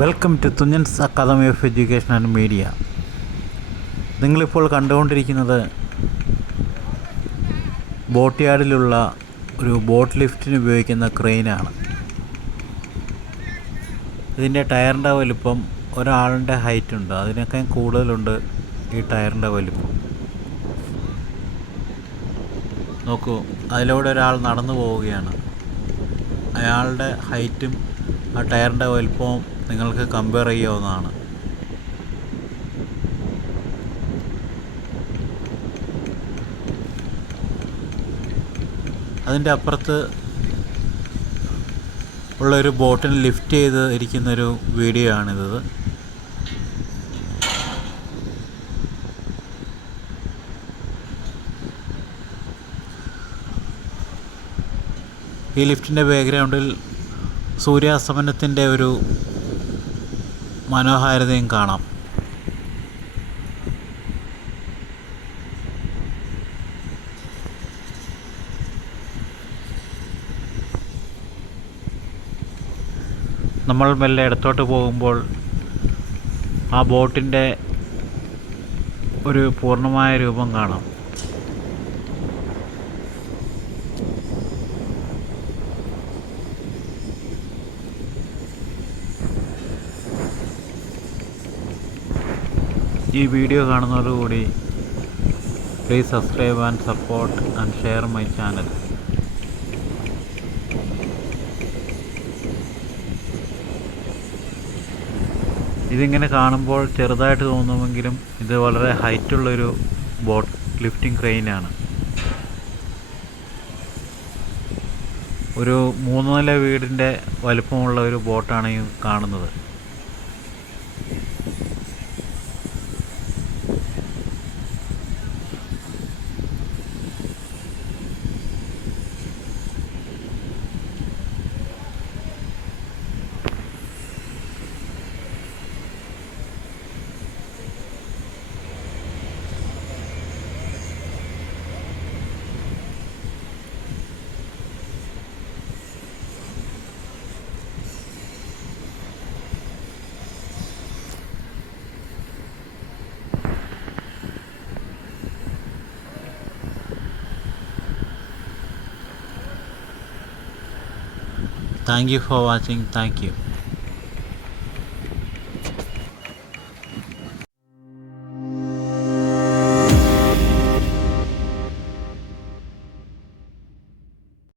Welcome to Thunjan's academy of education and media. നിങ്ങളിപ്പോൾ കണ്ടുകൊണ്ടിരിക്കുന്നത് boat യാർഡിലുള്ള ഒരു ബോട്ട് ലിഫ്റ്റിന് ഉപയോഗിക്കുന്ന ക്രെയിനാണ്. ഇതിൻ്റെ ടയറിൻ്റെ വലിപ്പം ഒരാളിൻ്റെ ഹൈറ്റ് ഉണ്ട്, അതിനൊക്കെ കൂടുതലുണ്ട് ഈ ടയറിൻ്റെ വലിപ്പം. നോക്കൂ, അതിലൂടെ ഒരാൾ നടന്നു പോവുകയാണ്. അയാളുടെ ഹൈറ്റും ആ ടയറിൻ്റെ വലിപ്പവും നിങ്ങൾക്ക് കമ്പയർ ചെയ്യാവുന്നതാണ്. അതിൻ്റെ അപ്പുറത്ത് ഉള്ളൊരു ബോട്ടിന് ലിഫ്റ്റ് ചെയ്ത് ഇരിക്കുന്നൊരു വീഡിയോ ആണിത്. ഈ ലിഫ്റ്റിൻ്റെ ബാക്ക്ഗ്രൗണ്ടിൽ സൂര്യാസ്തമനത്തിൻ്റെ ഒരു മനോഹാരിതയും കാണാം. നമ്മൾ മെല്ലെ ഇടത്തോട്ട് പോകുമ്പോൾ ആ ബോട്ടിൻ്റെ ഒരു പൂർണ്ണമായ രൂപം കാണാം. ഈ വീഡിയോ കാണുന്നതോടുകൂടി please subscribe and support and share my channel. ഇതിങ്ങനെ കാണുമ്പോൾ ചെറുതായിട്ട് തോന്നുമെങ്കിലും ഇത് വളരെ ഹൈറ്റുള്ളൊരു ബോട്ട് ലിഫ്റ്റിംഗ് ക്രെയിനാണ്. ഒരു 3 നില വീടിൻ്റെ വലിപ്പമുള്ള ഒരു ബോട്ടാണ് ഈ കാണുന്നത്. Thank you for watching. Thank you.